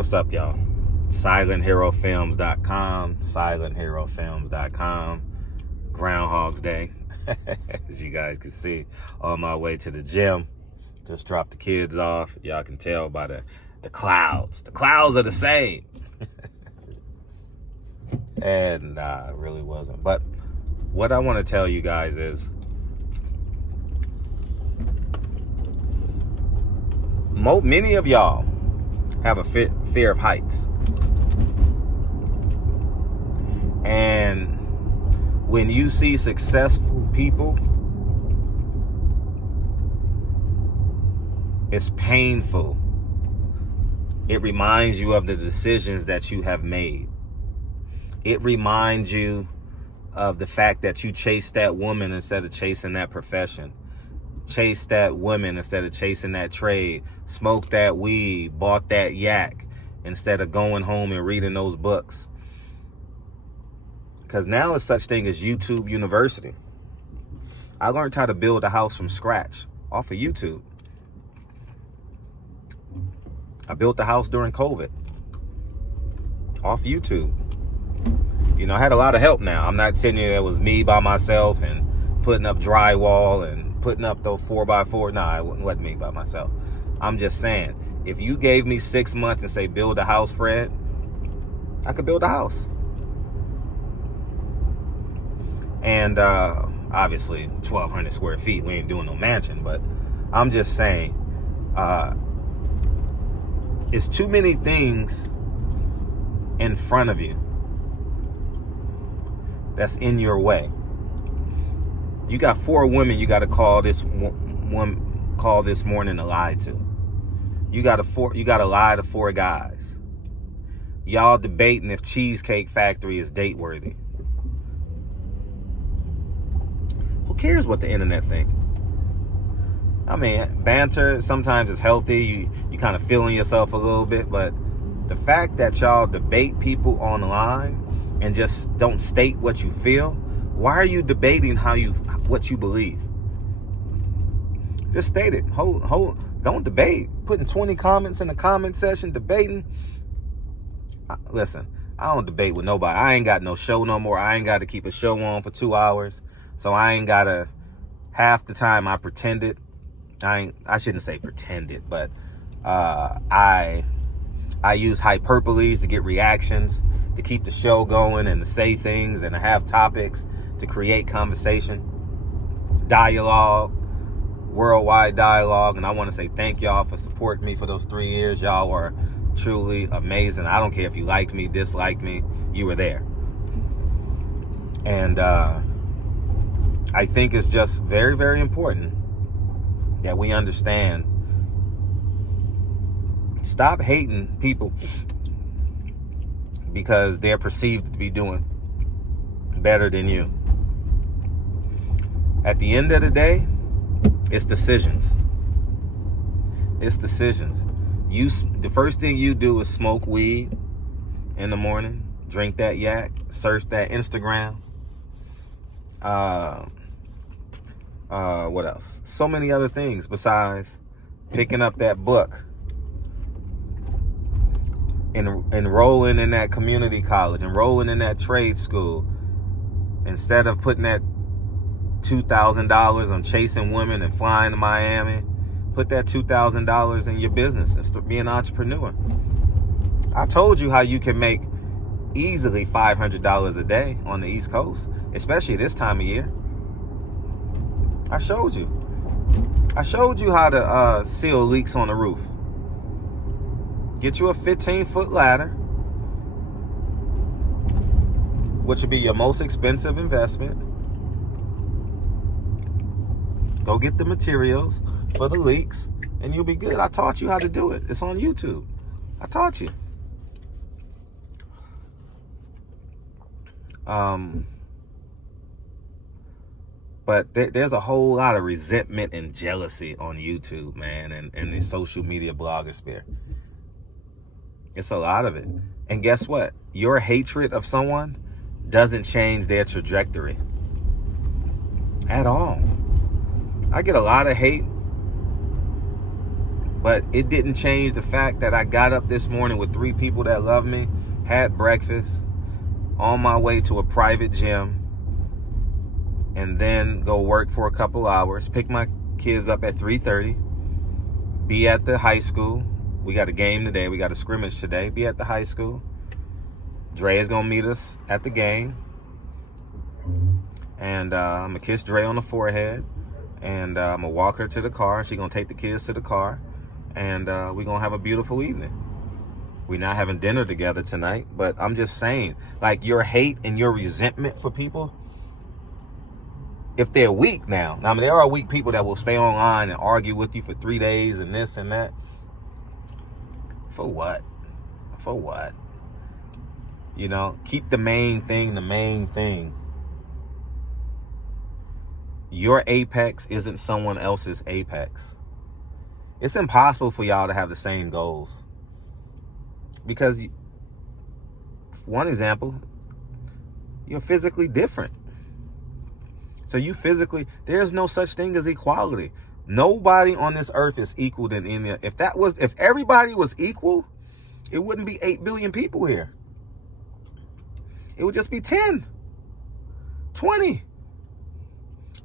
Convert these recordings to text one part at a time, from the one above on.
What's up, y'all? SilentHeroFilms.com, SilentHeroFilms.com. Groundhog's Day, as you guys can see, on my way to the gym. Just dropped the kids off. Y'all can tell by the clouds. The clouds are the same. And it really wasn't. But what I want to tell you guys is, many of y'all have a fear of heights. And when you see successful people, it's painful. It reminds you of the decisions that you have made. It reminds you of the fact that you chased that woman instead of chasing that profession. Chase that woman instead of chasing that trade. Smoke that weed, bought that yak instead of going home and reading those books. Because now it's such thing as YouTube University. I learned how to build a house from scratch off of YouTube. I built the house during COVID off YouTube. You know, I had a lot of help now. I'm not telling you that it was me by myself and putting up drywall and putting up those 4x4. Nah, it wasn't me by myself. I'm just saying, if you gave me 6 months and say, build a house, Fred, I could build a house. And obviously, 1,200 square feet. We ain't doing no mansion. But I'm just saying, it's too many things in front of you that's in your way. You got 4 women you got to call this morning to lie to. You got to lie to 4 guys. Y'all debating if Cheesecake Factory is date worthy. Who cares what the internet think? I mean, banter sometimes is healthy. You kind of feeling yourself a little bit, but the fact that y'all debate people online and just don't state what you feel, why are you debating what you believe? Just state it. Don't debate. Putting 20 comments in the comment section, debating. Listen, I don't debate with nobody. I ain't got no show no more. I ain't got to keep a show on for 2 hours. So I ain't got to, half the time I pretended. I shouldn't say pretended, but I use hyperboles to get reactions, to keep the show going and to say things and to have topics, to create conversation, dialogue, worldwide dialogue. And I want to say thank y'all for supporting me for those 3 years. Y'all were truly amazing. I don't care if you liked me, disliked me, you were there. And I think it's just very, very important that we understand. Stop hating people because they're perceived to be doing better than you. At the end of the day, it's decisions. It's decisions. The first thing you do is smoke weed in the morning, drink that yak, surf that Instagram. What else? So many other things besides picking up that book, enrolling in that community college, enrolling in that trade school. Instead of putting that $2,000 on chasing women and flying to Miami, put that $2,000 in your business and start being an entrepreneur. I told you how you can make easily $500 a day on the East Coast, especially this time of year. I showed you how to seal leaks on the roof. Get you a 15-foot ladder, which would be your most expensive investment. Go get the materials for the leaks, and you'll be good. I taught you how to do it. It's on YouTube. I taught you. But there's a whole lot of resentment and jealousy on YouTube, man, and the social media blogosphere. It's a lot of it. And guess what? Your hatred of someone doesn't change their trajectory at all. I get a lot of hate But it didn't change the fact that I got up this morning with 3 people that love me, had breakfast, on my way to a private gym, and then go work for a couple hours, pick my kids up at 3:30, be at the high school. We got a game today. We got a scrimmage today. Be at the high school. Dre is going to meet us at the game. And I'm going to kiss Dre on the forehead. And I'm going to walk her to the car. She's going to take the kids to the car. And we're going to have a beautiful evening. We're not having dinner together tonight. But I'm just saying, like, your hate and your resentment for people, if they're weak now. I mean, there are weak people that will stay online and argue with you for 3 days and this and that. For what? For what? You know, keep the main thing the main thing. Your apex isn't someone else's apex. It's impossible for y'all to have the same goals. Because, one example, you're physically different. So you physically, there's no such thing as equality. Nobody on this earth is equal than any. If everybody was equal, it wouldn't be 8 billion people here. It would just be 10, 20.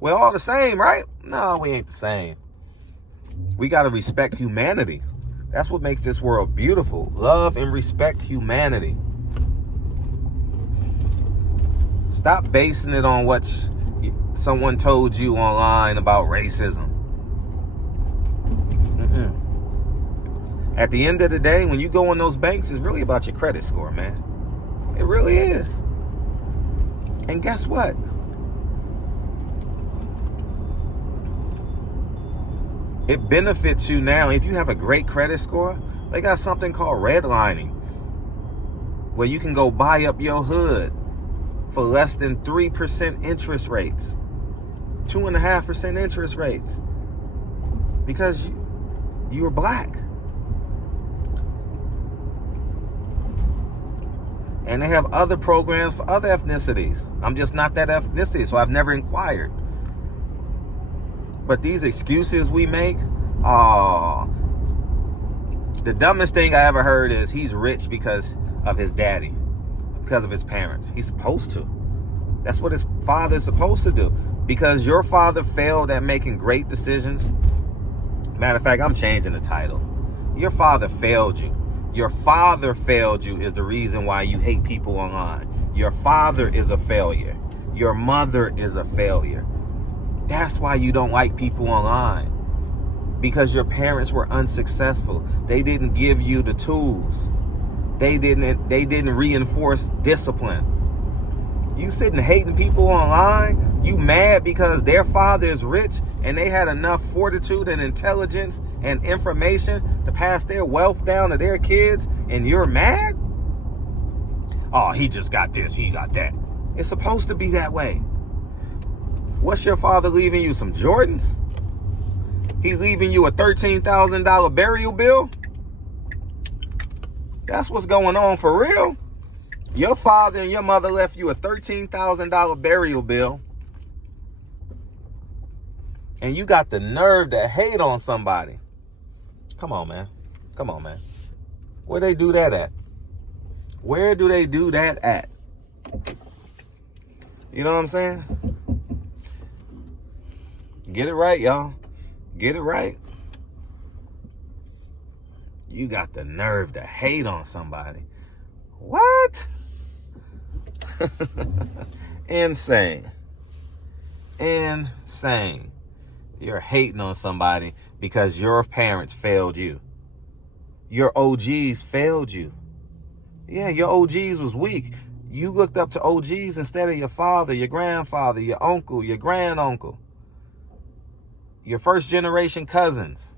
We're all the same, right? No, we ain't the same. We got to respect humanity. That's what makes this world beautiful. Love and respect humanity. Stop basing it on what someone told you online about racism. At the end of the day, when you go in those banks, it's really about your credit score, man. It really is. And guess what? It benefits you now. If you have a great credit score, they got something called redlining, where you can go buy up your hood for less than 3% interest rates, 2.5% interest rates, because you were black. And they have other programs for other ethnicities. I'm just not that ethnicity, so I've never inquired. But these excuses we make, the dumbest thing I ever heard is he's rich because of his daddy, because of his parents. He's supposed to. That's what his father is supposed to do. Because your father failed at making great decisions. Matter of fact, I'm changing the title. Your father failed you. Your father failed you is the reason why you hate people online. Your father is a failure. Your mother is a failure. That's why you don't like people online. Because your parents were unsuccessful. They didn't give you the tools. They didn't reinforce discipline. You sitting hating people online, you mad because their father is rich and they had enough fortitude and intelligence and information to pass their wealth down to their kids, and you're mad? Oh, he just got this, he got that. It's supposed to be that way. What's your father leaving you? Some Jordans? He leaving you a $13,000 burial bill? That's what's going on for real. Your father and your mother left you a $13,000 burial bill. And you got the nerve to hate on somebody. Come on, man. Come on, man. Where they do that at? Where do they do that at? You know what I'm saying? Get it right, y'all. Get it right. You got the nerve to hate on somebody. What? Insane. Insane. You're hating on somebody because your parents failed you. Your OGs failed you. Yeah, your OGs was weak. You looked up to OGs instead of your father, your grandfather, your uncle, your granduncle, your first generation cousins.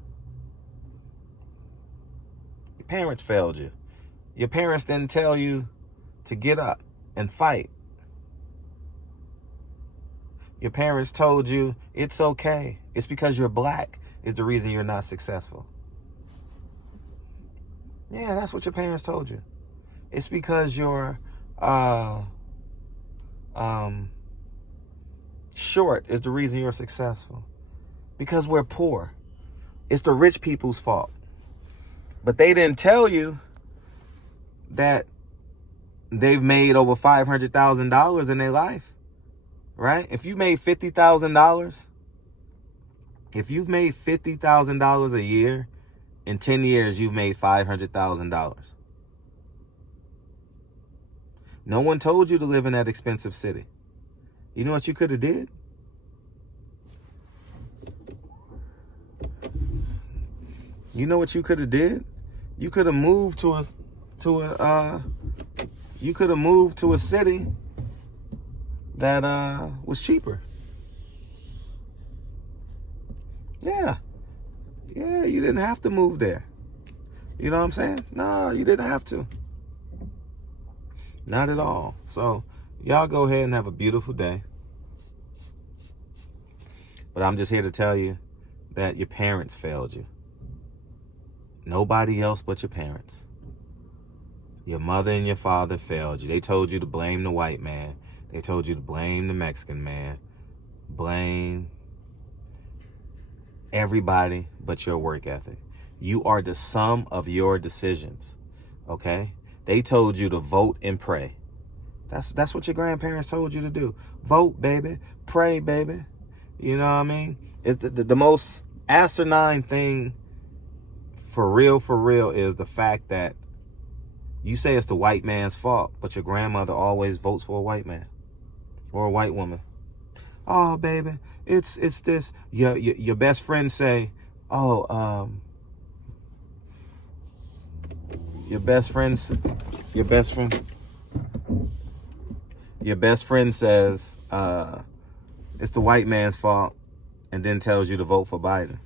Your parents failed you. Your parents didn't tell you to get up and fight. Your parents told you it's okay. It's because you're black is the reason you're not successful. Yeah, that's what your parents told you. It's because you're short is the reason you're successful. Because we're poor. It's the rich people's fault. But they didn't tell you that they've made over $500,000 in their life, right? If you made $50,000, if you've made $50,000 a year, in 10 years, you've made $500,000. No one told you to live in that expensive city. You know what you could have did? You know what you could have did? You could have moved to a city that was cheaper. Yeah, you didn't have to move there. You know what I'm saying? No, you didn't have to. Not at all. So y'all go ahead and have a beautiful day. But I'm just here to tell you that your parents failed you. Nobody else but your parents. Your mother and your father failed you. They told you to blame the white man. They told you to blame the Mexican man. Blame everybody but your work ethic. You are the sum of your decisions. Okay? They told you to vote and pray. That's what your grandparents told you to do. Vote, baby. Pray, baby. You know what I mean? It's the most asinine thing for real is the fact that you say it's the white man's fault, but your grandmother always votes for a white man or a white woman. Oh, baby, it's this. Your best friend say, oh, your best friend says, it's the white man's fault, and then tells you to vote for Biden.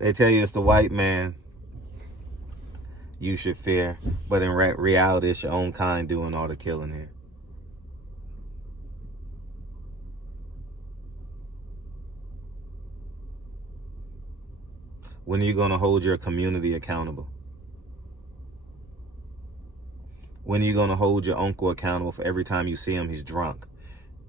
They tell you it's the white man you should fear, but in reality, it's your own kind doing all the killing here. When are you going to hold your community accountable? When are you going to hold your uncle accountable for every time you see him, he's drunk?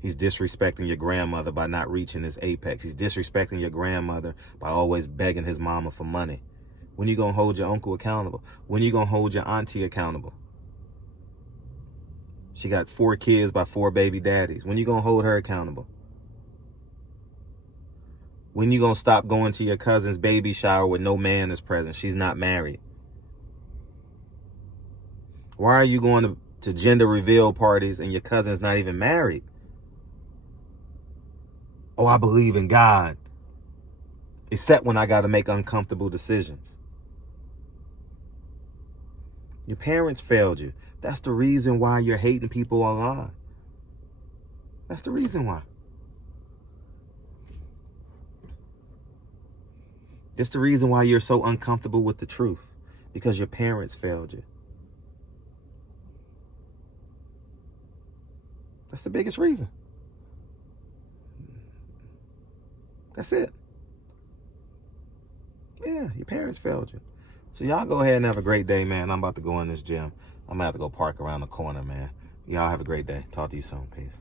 He's disrespecting your grandmother by not reaching his apex. He's disrespecting your grandmother by always begging his mama for money. When are you going to hold your uncle accountable? When are you going to hold your auntie accountable? She got 4 kids by 4 baby daddies. When are you going to hold her accountable? When you going to stop going to your cousin's baby shower with no man is present? She's not married. Why are you going to gender reveal parties and your cousin's not even married? Oh, I believe in God. Except when I got to make uncomfortable decisions. Your parents failed you. That's the reason why you're hating people online. That's the reason why. It's the reason why you're so uncomfortable with the truth. Because your parents failed you. That's the biggest reason. That's it. Yeah, your parents failed you. So y'all go ahead and have a great day, man. I'm about to go in this gym. I'm going to have to go park around the corner, man. Y'all have a great day. Talk to you soon. Peace.